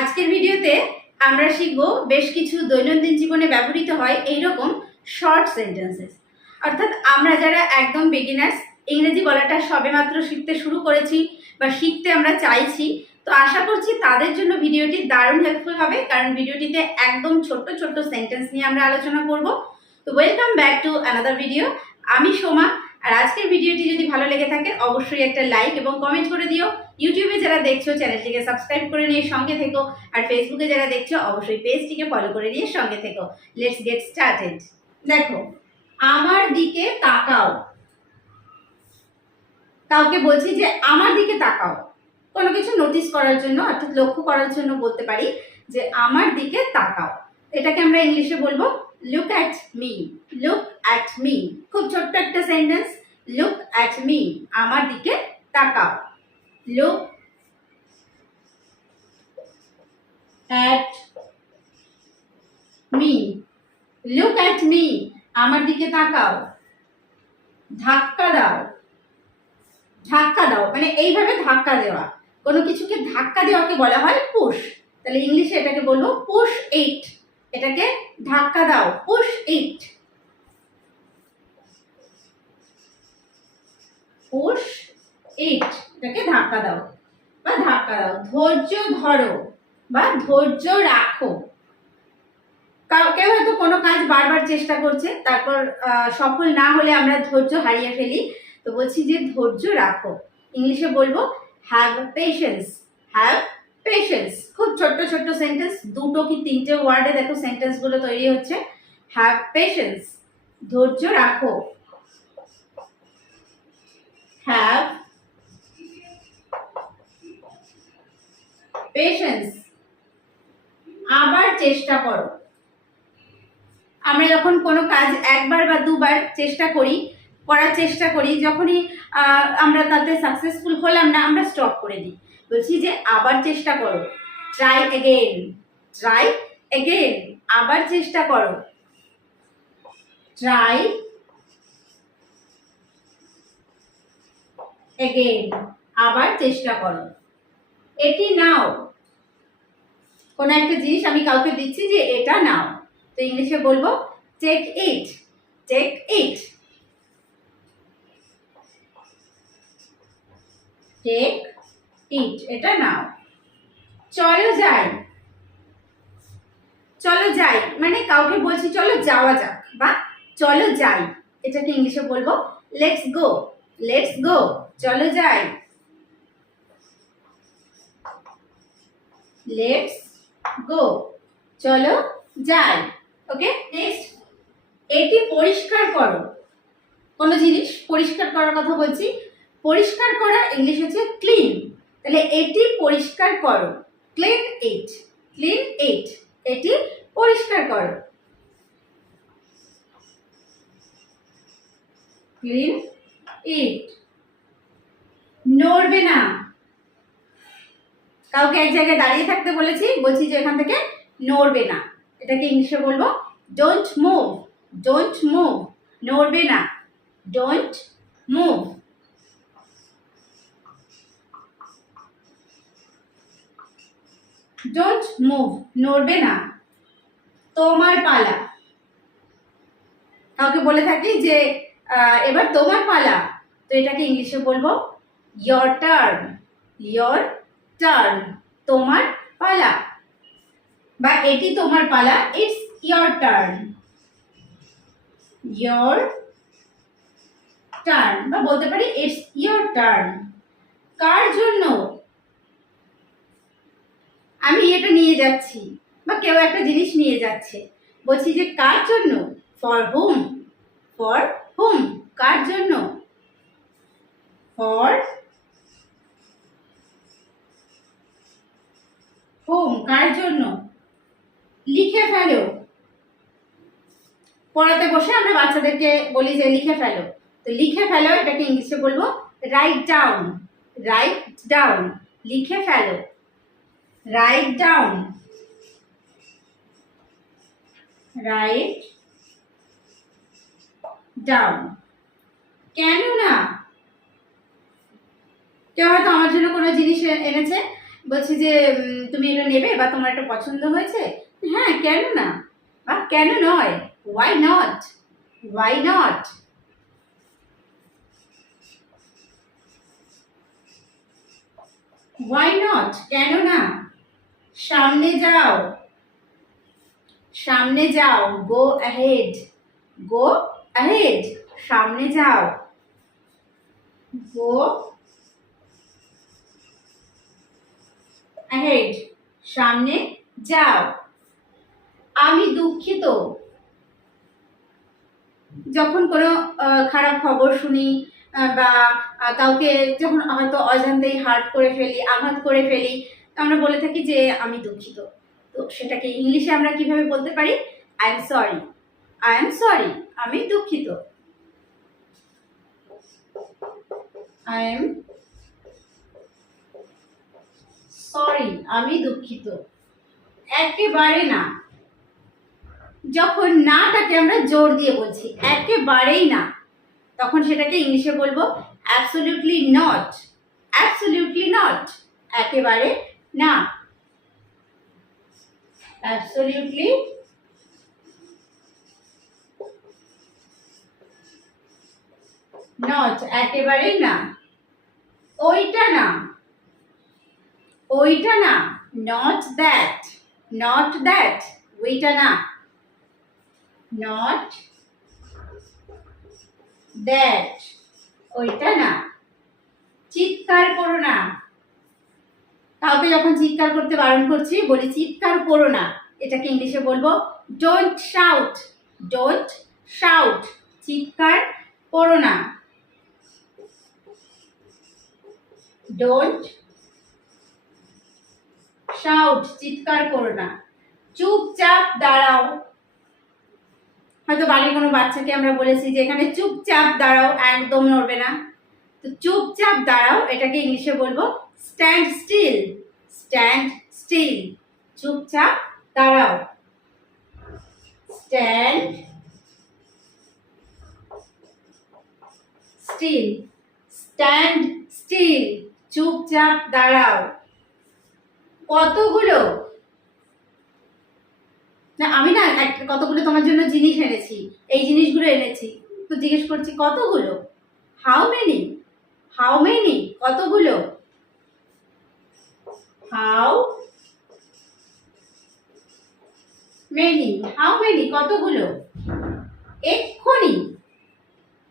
আজকের ভিডিওতে আমরা শিখব বেশ কিছু দৈনন্দিন জীবনে ব্যবহৃত হয় এইরকম শর্ট সেন্টেন্সেস অর্থাৎ আমরা যারা একদম বিগিনার্স ইংরেজি বলাটা সবেমাত্র শিখতে শুরু করেছি বা শিখতে আমরা চাইছি, তো আশা করছি তাদের জন্য ভিডিওটি দারুণ হেল্পফুল হবে, কারণ ভিডিওটিতে একদম ছোট্ট ছোট্ট সেন্টেন্স নিয়ে আমরা আলোচনা করব। তো welcome back to another video আমি সোমা আর আজকের ভিডিওটি যদি ভালো লেগে থাকে, অবশ্যই একটা লাইক এবং কমেন্ট করে দিও। ইউটিউবে যারা দেখছ, চ্যানেলটিকে সাবস্ক্রাইব করে নিয়ে সঙ্গে থেকো। আর ফেসবুকে যারা দেখছ, অবশ্যই পেজটিকে ফলো করে নিয়ে সঙ্গে থেকো। লেটস গেট স্টার্টেড দেখো, আমার দিকে তাকাও। কাউকে বলছি যে, আমার দিকে তাকাও। কোনো কিছু নোটিস করার জন্য, অর্থাৎ লক্ষ্য করার জন্য বলতে পারি যে, আমার দিকে তাকাও। এটাকে আমরা ইংলিশে বলব look at me look at me খুব ছোট্ট একটা সেন্টেন্স লুক অ্যাট মি আমার দিকে তাকাও। Look at me look at me আমার দিকে তাকাও। ধাক্কা দাও। ধাক্কা দাও। মানে এইভাবে ধাক্কা দেওয়া। কোনো কিছুকে ধাক্কা দেওয়াকে বলা হয় পুশ তাহলে ইংলিশে এটাকে বলব পুশ এইট এটাকে ধাক্কা দাও পুশ এইট পুশ এইট এটাকে ধাক্কা দাও, বা ধাক্কা দাও, ধৈর্য ধরো, বা ধৈর্য রাখো। কেউ হয়তো কোনো কাজ বারবার চেষ্টা করছে, তারপর সফল না হলে আমরা ধৈর্য হারিয়ে ফেলি। তো বলছি যে ধৈর্য রাখো। ইংলিশে বলব হ্যাভ পেশেন্স হ্যাভ পেশেন্স খুব ছোট্ট ছোট্ট সেন্টেন্স দুটো কি তিনটে ওয়ার্ডে দেখো সেন্টেন্সগুলো তৈরি হচ্ছে। হ্যাভ পেশেন্স ধৈর্য রাখো। হ্যাভ পেশেন্স আবার চেষ্টা করো। আমরা যখন কোনো কাজ একবার বা দুবার চেষ্টা করি, করার চেষ্টা করি, যখনই আমরা তাতে সাকসেসফুল হলাম না, আমরা স্টপ করে দিই। বলছি যে আবার চেষ্টা করো। ট্রাই এগেন ট্রাই এগেন আবার চেষ্টা করো। ট্রাই এগেন আবার চেষ্টা করো। এটি নাও। কোনো একটা জিনিস আমি কাউকে দিচ্ছি যে এটা নাও। তো ইংলিশে বলব take it take it take it এটা নাও। চলো যাই। চলো যাই। মানে কাউকে বলছি, চলো যাওয়া যাক, বা চলো যাই। এটাকে ইংলিশে বলব লেটস গো লেটস গো চলো যাই। লেটস গো চলো যাই। ওকে নেক্সট এটি পরিষ্কার করো। কোনো জিনিস পরিষ্কার করার কথা বলছি, পরিষ্কার করা ইংলিশ হচ্ছে ক্লিন তাহলে এটি পরিষ্কার করো। ক্লিন এইট ক্লিন এইট এটি পরিষ্কার করো। ক্লিন ইট নড়বে না। কাউকে এক জায়গায় দাঁড়িয়ে থাকতে বলেছি, বলছি যে এখান থেকে নড়বে না। এটাকে ইংলিশে বলব ডোন্ট মুভ ডোন্ট মুভ নড়বে না। ডোন্ট মুভ ডোন্ট মুভ নড়বে না। তোমার পালা। কাউকে বলে থাকি যে এবার তোমার পালা। তো এটাকে ইংলিশে বলব ইয়র টার্ন ইয়র টার্ন তোমার পালা। বা এটি তোমার পালা it's your turn your turn বা বলতে পারি ইটস ইয়র টার্ন কার জন্য আমি এটা নিয়ে যাচ্ছি, বা কেউ একটা জিনিস নিয়ে যাচ্ছে। বলছি যে, কার জন্য? ফর হুম ফর হুম কার জন্য? ফর হোম কার জন্য? লিখে ফেলো। পড়াতে বসে আমরা বাচ্চাদেরকে বলি যে, লিখে ফেলো। তো লিখে ফেলো, এটাকে ইংলিশে বলব রাইট ডাউন রাইট ডাউন লিখে ফেলো। রাইট ডাউন রাইট ডাউন কেন না কেউ হয়তো আমার জন্য কোনো জিনিস এনেছে, বলছি যে তুমি এটা নেবে বা তোমার এটা পছন্দ হয়েছে। হ্যাঁ কেন না বা কেন নয়? Why not why not why not কেন না সামনে যাও। সামনে যাও। গো অ্যাহেড গো অ্যাহেড সামনে যাও। গো অ্যাহেড সামনে যাও। আমি দুঃখিত। যখন কোনো খারাপ খবর শুনি বা কাউকে যখন হয়তো অজান্তেই হার্ট করে ফেলি, আঘাত করে ফেলি আমরা বলে থাকি যে আমি দুঃখিত। তো সেটাকে ইংলিশে আমরা কীভাবে বলতে পারি? I am sorry I am sorry আমি দুঃখিত। আই এম সরি আমি দুঃখিত। একেবারে না। যখন নাটাকে আমরা জোর দিয়ে বলছি। একেবারেই না। তখন সেটাকে ইংলিশে বলব অ্যাবসলিউটলি নট অ্যাবসলিউটলি নট একেবারে না. অ্যাবসলিউটলি নট একেবারেই না। ওইটা না। ওইটা না। নট দ্যাট নট দ্যাট ওইটা না। নট দ্যাট ওইটা না। চিৎকার করো না। যখন চিৎকার করতে বারণ করছি, বলি, চিৎকার করো না। এটাকে ইংলিশে বলব ডোন্ট শাউট ডোন্ট শাউট চিৎকার করো না। ডোন্ট শাউট চিৎকার করো না। চুপচাপ দাঁড়াও। হয়তো বাড়ির কোনো বাচ্চাকে আমরা বলেছি যে, এখানে চুপচাপ দাঁড়াও একদম নড়বে না। তো চুপচাপ দাঁড়াও, এটাকে ইংলিশে বলব স্ট্যান্ড স্টিল স্ট্যান্ড স্টিল চুপচাপ দাঁড়াও। স্ট্যান্ড স্টিল স্ট্যান্ড স্টিল চুপচাপ দাঁড়াও। কতগুলো? না, আমি না কতগুলো তোমার জন্য জিনিস এনেছি। এই জিনিসগুলো এনেছি। তো জিজ্ঞেস করছি, কতগুলো? হাউ মেনি হাউ মেনি কতগুলো? হাউ মেনি হাউ মেনি কতগুলো? এক্ষুনি।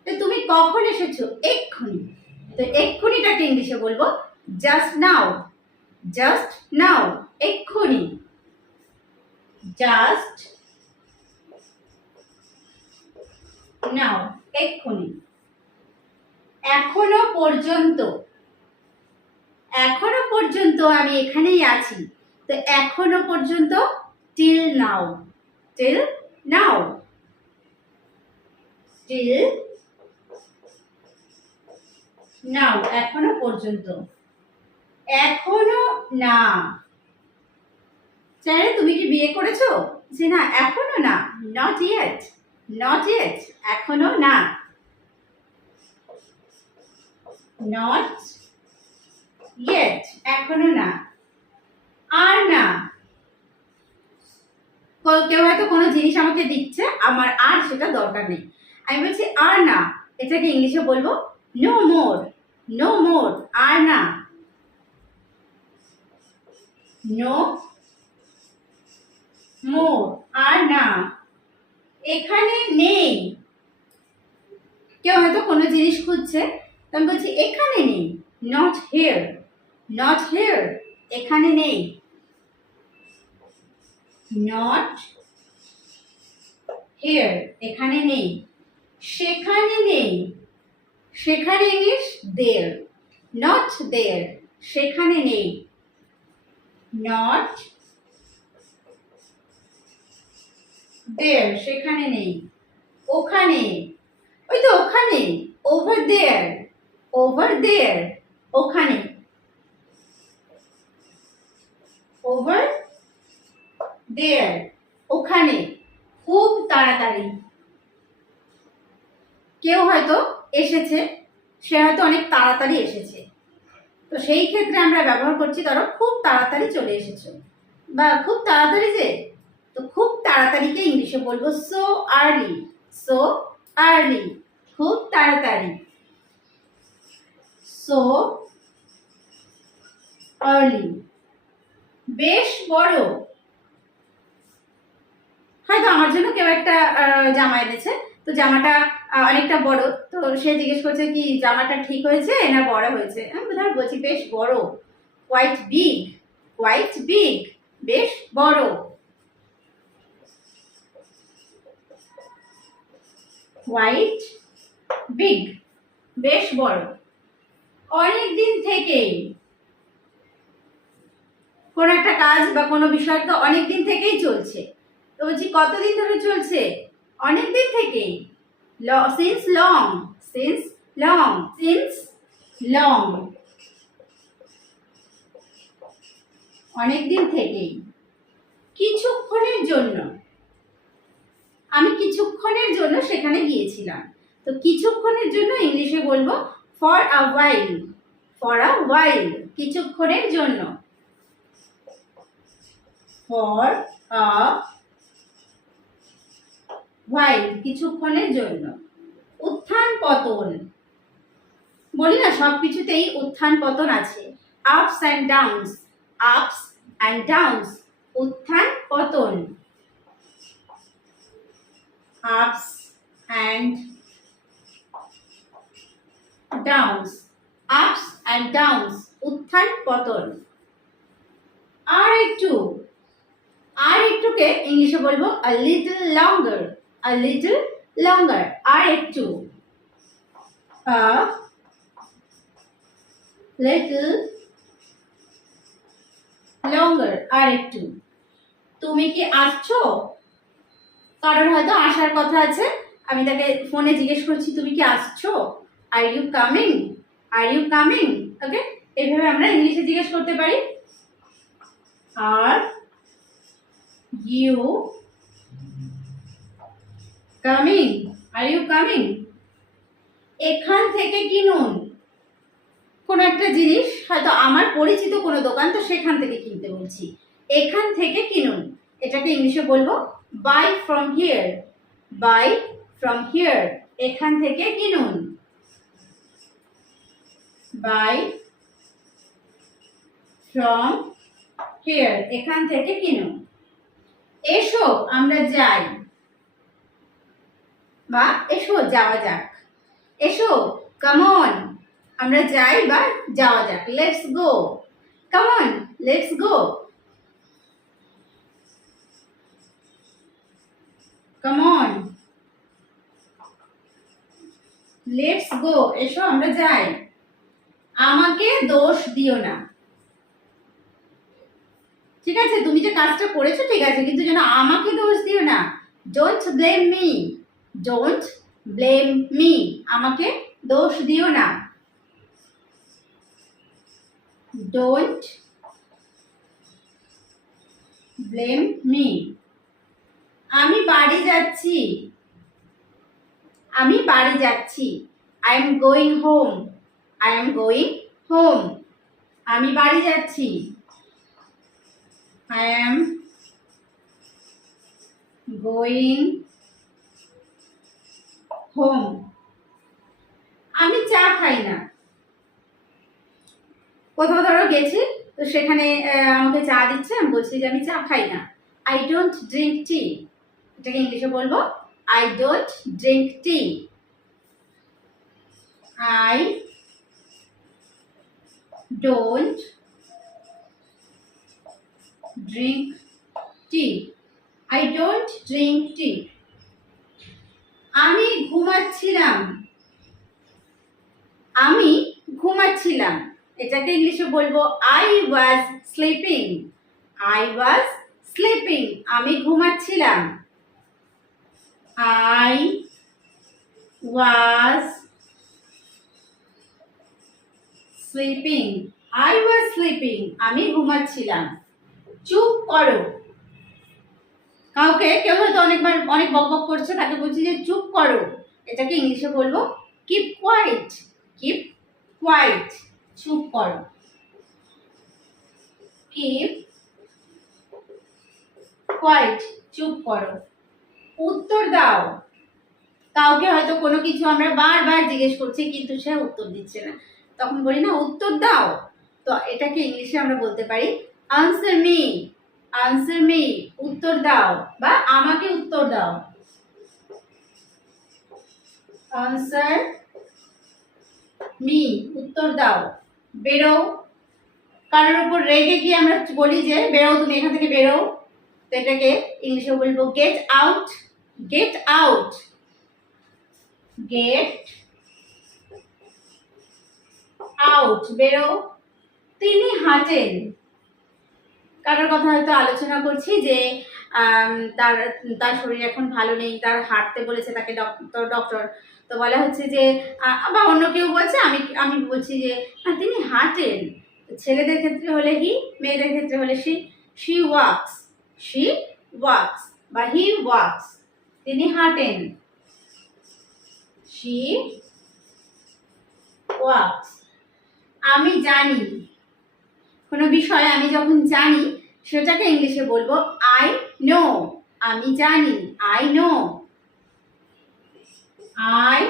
তো তুমি কখন এসেছ? এক্ষুনি। তো এক্ষুনিটাকে ইংলিশে বলব জাস্ট নাও জাস্ট নাও এক্ষুনি। জাস্ট নাও এক্ষুনি। এখনও পর্যন্ত। এখনও পর্যন্ত আমি এখানেই আছি। তো এখনও পর্যন্ত till now till now till now এখনও পর্যন্ত। এখনও না। চ্যানেল, তুমি কি বিয়ে করেছ? যে না, এখনও না নট ইয়েট নট ইয়েট এখনও না। নট ইয়েট এখনও না। আর না। কেউ হয়তো কোনো জিনিস আমাকে দিচ্ছে, আমার আর সেটা দরকার নেই। আমি বলছি, আর না। এটাকে ইংলিশে বলব নো মোর নো মোর আর না। নো মোর আর না। এখানে নেই। কেউ হয়তো কোনো জিনিস খুঁজছে, তো আমি বলছি, এখানে নেই। নট হেয়ার নট হেয়ার এখানে নেই। নট হেয়ার এখানে নেই। সেখানে নেই। সেখানে ইংলিশ দের নট দের সেখানে নেই। নট দের সেখানে নেই। ওখানে। ওই তো ওখানে। ওভার দেয়ার ওভার দেয়ার ওখানে। ওভার দেয়ার ওখানে। খুব তাড়াতাড়ি। কেউ হয়তো এসেছে, সে হয়তো অনেক তাড়াতাড়ি এসেছে। তো সেই ক্ষেত্রে আমরা ব্যবহার করছি, ধরো খুব তাড়াতাড়ি চলে এসেছ। বা খুব তাড়াতাড়ি যে? তো খুব তাড়াতাড়িকে ইংলিশে বলব সো আর্লি সো আর্লি খুব তাড়াতাড়ি। সো আর্লি বেশ বড়। হয়তো আমার জন্য কেউ একটা জামা এনেছে। তো জামাটা অনেকটা বড়। তো সে জিজ্ঞেস করছে কি, জামাটা ঠিক হয়েছে না বড় হয়েছে? আমি ধর বলছি, বেশ বড়। হোয়াইট বিগ হোয়াইট বিগ বেশ বড়। হোয়াইট বিগ বেশ বড়। অনেক দিন থেকেই কোনো একটা কাজ বা কোনো বিষয় তো অনেক দিন থেকেই চলছে। তো বলছি, কতদিন ধরে চলছে? অনেক দিন থেকেই। Since long since long since long অনেক দিন থেকেই। কিছুক্ষণের জন্য। আমি কিছুক্ষণের জন্য সেখানে গিয়েছিলাম। তো কিছুক্ষণের জন্য ইংলিশে বলব for a while for a ওয়াইল কিছুক্ষণের জন্য। ফর আ ওয়াইল কিছুক্ষণের জন্য। উত্থান পতন। বলি না, সব কিছুতেই উত্থান পতন আছে। Ups and downs ups and downs উত্থান পতন। ups and downs, ups and downs, উত্থান পতন। আর একটু আর একটুকে ইংলিশে বলব a little longer, a little longer, আর একটু। little longer, আর একটু। তুমি কি আসছো? কারণ হয়তো আসার কথা আছে। আমি তাকে ফোনে জিজ্ঞেস করছি, তুমি কি আসছো? Are you coming are you coming okay এইভাবে আমরা ইংলিশে জিজ্ঞেস করতে পারি। Are you coming are you coming এখান থেকে কিনুন। কোনো একটা জিনিস, হয়তো আমার পরিচিত কোনো দোকান, তো সেখান থেকে কিনতে বলছি। এখান থেকে কিনুন। এটাকে ইংলিশে বলব buy from here buy from here এখান থেকে কিনুন। বাই ফ্রম হিয়ার এখান থেকে কিনুন। এসো, আমরা যাই। বা এসো, যাওয়া যাক। এসো কামন আমরা যাই বা যাওয়া যাক। Let's go come on let's go come on let's go এসো, আমরা যাই। আমাকে দোষ দিও না। ঠিক আছে, তুমি যে কাজটা করেছ ঠিক আছে, কিন্তু যেন আমাকে দোষ দিও না। Don't blame me don't blame me আমাকে দোষ দিও না। ডোন্ট ব্লেম মি আমি বাড়ি যাচ্ছি। আমি বাড়ি যাচ্ছি। I am going home I am going home আমি বাড়ি যাচ্ছি। আই এম গোয়িং হোম আমি চা খাই না। কোথাও ধরো গেছি, তো সেখানে আমাকে চা দিচ্ছে, আমি বলছি যে আমি চা খাই না। আই ডোন্ট ড্রিঙ্ক টি এটাকে ইংলিশে বলব I don't drink tea I don't drink tea I don't drink tea আমি ঘুমাচ্ছিলাম। আমি ঘুমাচ্ছিলাম। এটাকে ইংলিশে বলব I was sleeping I was sleeping আমি ঘুমাচ্ছিলাম। I was sleeping I was sleeping আমি ঘুমাচ্ছিলাম। চুপ করো। কাউকে কেউ হয়তো অনেকবার, অনেক বক বক করছে, তাকে বলছি যে চুপ করো। এটাকে ইংলিশে বলব কিপ কোয়াইট কিপ কোয়াইট চুপ করো। কিপ কোয়াইট চুপ করো। উত্তর দাও। কাউকে হয়তো কোনো কিছু আমরা বারবার জিজ্ঞেস করছি, কিন্তু সে উত্তর দিচ্ছে না। তখন বলি, না, উত্তর দাও। তো এটাকে ইংলিশে আমরা বলতে পারি আনসার মি আনসার মি উত্তর দাও বা আমাকে উত্তর দাও। আনসার মি উত্তর দাও। বেরো কারোর উপর রেগে গিয়ে আমরা বলি যে বেরো তুমি এখান থেকে বেরো তো এটাকে ইংলিশে বলব get out get out get out বেরো তিনি হাঁটেন। কারোর কথা হয়তো আলোচনা করছি যে তার তার শরীর এখন ভালো নেই তার হাঁটতে বলেছে তাকে ডক্টর ডক্টর। তো বলা হচ্ছে যে বা অন্য কেউ বলছে আমি আমি বলছি যে "না, তিনি হাঁটেন। ছেলেদের ক্ষেত্রে হলে হি মেয়েদের ক্ষেত্রে হলে she she walks she walks বা হি ওয়াক্স তিনি হাঁটেন। শি ওয়াক্স আমি জানি কোনো বিষয় আমি যখন জানি, সেটাকে ইংলিশে বলব আই নো আমি জানি আই নো আই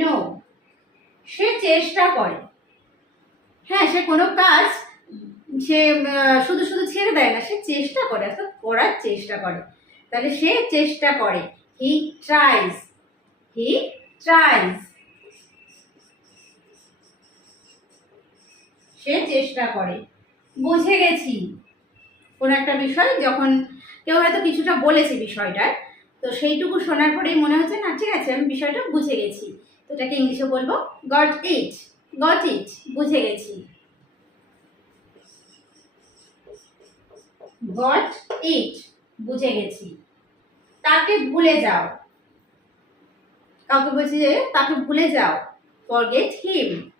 নো সে চেষ্টা করে। হ্যাঁ সে কোনো কাজ, সে শুধু শুধু ছেড়ে দেয় না, সে চেষ্টা করে অর্থাৎ করার চেষ্টা করে। তাহলে সে চেষ্টা করে। হি ট্রাইজ হি ট্রাইজ সে চেষ্টা করে। বুঝে গেছি। কোনো একটা বিষয় যখন কেউ হয়তো কিছুটা বলেছে বিষয়টার তো সেইটুকু শোনার পরেই মনে হচ্ছে, না, ঠিক আছে, আমি বিষয়টা বুঝে গেছি। তো এটাকে ইংলিশে বলব, গট ইট গট ইট, বুঝে গেছি। গট ইট, বুঝে গেছি। তাকে ভুলে যাও। কাউকে বলছি যে, তাকে ভুলে যাও। ফরগেট হিম,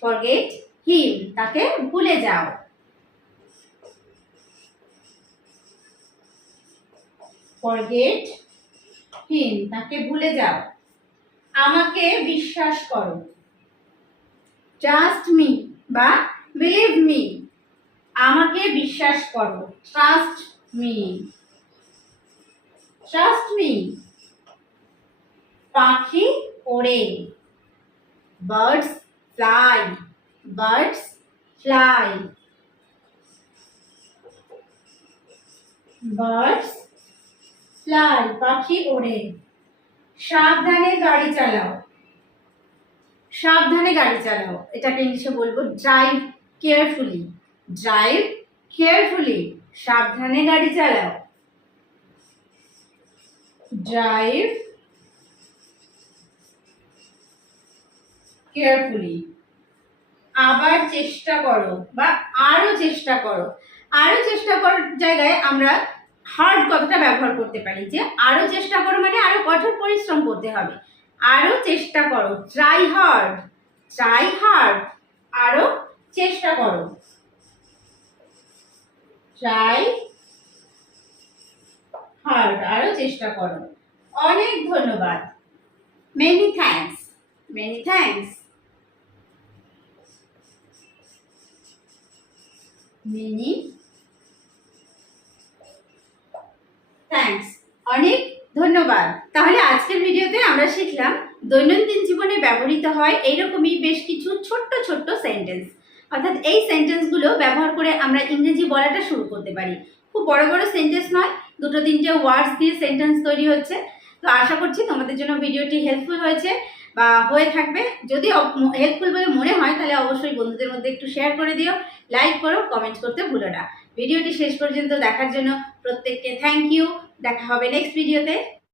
ফরগেট হিম, তাকে ভুলে যাও। ফরগেট হিম, তাকে ভুলে যাও। আমাকে বিশ্বাস করো। ট্রাস্ট মি বা বিলিভ মি আমাকে বিশ্বাস করো। ট্রাস্ট মি ট্রাস্ট মি পাখি ওড়ে। Birds fly birds fly. Birds fly, পাখি ওড়ে। সাবধানে গাড়ি চালাও। সাবধানে গাড়ি চালাও। এটাকে ইংলিশে বলব ড্রাইভ কেয়ারফুলি ড্রাইভ কেয়ারফুলি সাবধানে গাড়ি চালাও। ড্রাইভ কেয়ারফুলি আবার চেষ্টা করো বা আরও চেষ্টা করো। আরও চেষ্টা করার জায়গায় আমরা হার্ড কথাটা ব্যবহার করতে পারি যে আরও চেষ্টা করো মানে আরও কঠোর পরিশ্রম করতে হবে। আরও চেষ্টা করো ট্রাই হার্ড ট্রাই হার্ড আরও চেষ্টা করো। ট্রাই হার্ড আরও চেষ্টা করো। অনেক ধন্যবাদ। Many thanks many thanks many. Thanks অনেক ধন্যবাদ। তাহলে আজকের ভিডিওতে আমরা শিখলাম, দৈনন্দিন জীবনে ব্যবহৃত হয় এইরকমই বেশ কিছু ছোট্ট ছোট্ট সেন্টেন্স অর্থাৎ এই সেন্টেন্সগুলো ব্যবহার করে আমরা ইংরেজি বলাটা শুরু করতে পারি। খুব বড় বড় সেন্টেন্স নয়, দুটো তিনটে ওয়ার্ডস দিয়ে সেন্টেন্স তৈরি হচ্ছে। তো আশা করছি তোমাদের জন্য ভিডিওটি হেল্পফুল হয়েছে। বা হয়ে থাকবে। যদি হেল্পফুল বলে মনে হয়, তাহলে অবশ্যই বন্ধুদের মধ্যে একটু শেয়ার করে দিও লাইক করো কমেন্ট করতে ভুলো না। ভিডিওটি শেষ পর্যন্ত দেখার জন্য প্রত্যেককে থ্যাংক ইউ দেখা হবে নেক্সট ভিডিওতে